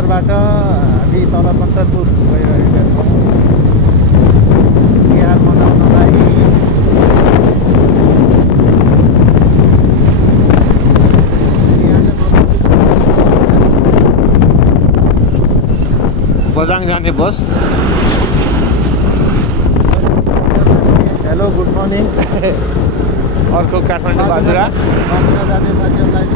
बजारबाट हामी तल कन्तरपुर गइरहेका छौँ तिहार मनाउनलाई। बजाङ जाने बस। Hello good morning. अर्को काठमाडौँ बाजुरा जाने साथीहरूलाई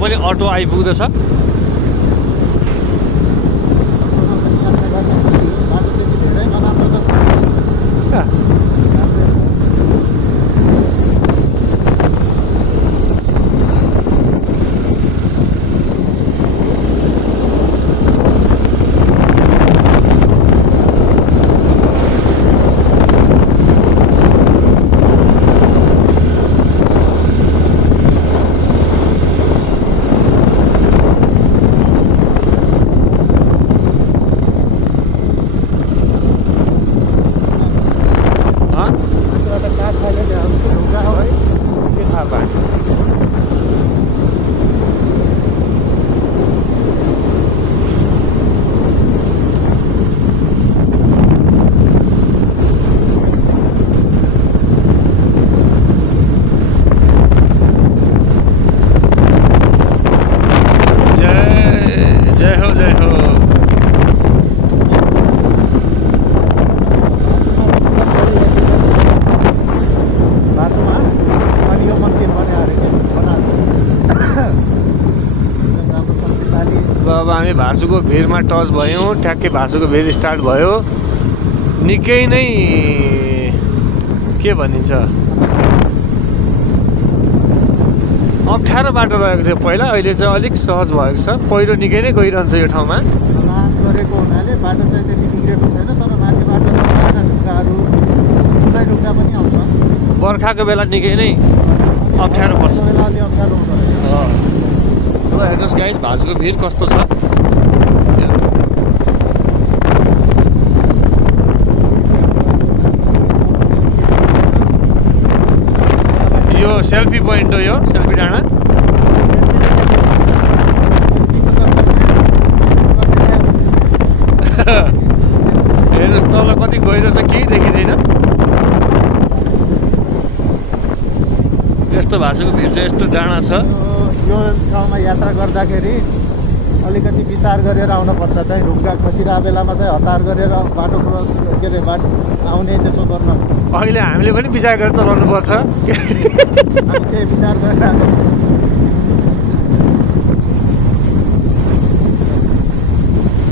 पनि अटो आइपुग्दैछ। अब हामी भासुको भिरमा टच भयौँ। ठ्याक्कै भासुको भिर स्टार्ट भयो। निकै नै के भनिन्छ अप्ठ्यारो बाटो रहेको थियो पहिला, अहिले चाहिँ अलिक सहज भएको छ। पहिरो निकै नै गइरहन्छ यो ठाउँमा। गरेको हुनाले बाटो चाहिँ त्यति बिग्रेको छैन, तर माथिबाट ढुङ्गाहरू ढुङ्गा पनि आउँछ। बर्खाको बेला निकै नै अप्ठ्यारो पर्छ। अप्ठ्यारो हुँदो रहेछ। ल हेर्नुहोस् गाइस भासुको भिर कस्तो छ। यो सेल्फी पोइन्ट हो, यो सेल्फी डाँडा। हेर्नुहोस् तल कति गहिरो छ, केही देखिँदैन। यस्तो भासुको भिर चाहिँ यस्तो डाँडा छ। यो ठाउँमा यात्रा गर्दाखेरि अलिकति विचार गरेर आउनुपर्छ। चाहिँ ढुङ्गा खसिरहेको बेलामा चाहिँ हतार गरेर बाटो क्रस के अरे बाटो आउने त्यसो गर्न अहिले हामीले पनि विचार गरेर चलाउनु पर्छ। त्यही विचार गरेर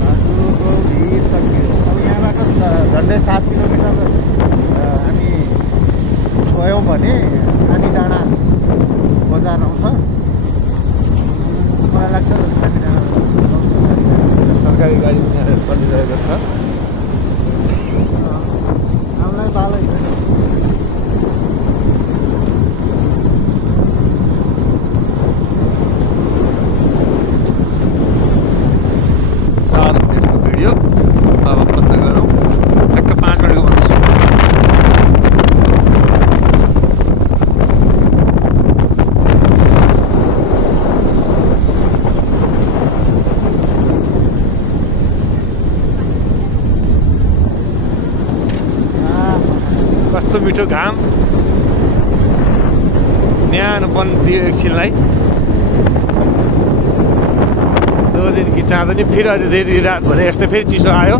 भासुको भिर सक्यो। अब यहाँबाट झन्डै 7 किलोमिटर हामी गयौँ भने खानी डाँडा बजार आउँछ। मलाई लाग्छ सरकारी गाडी चलिरहेको छ। हामीलाई बालै 4 मिनटको भिडियो अब बन्द गरौँ। ठ्याक्क 5 मिनटको भन्दैछु। कस्तो मिठो घाम न्यानोपन दियो एकछिनलाई। 2 दिन कि 4 दिन फेरि अहिले धेरै रात भने यस्तो फेरि चिसो आयो।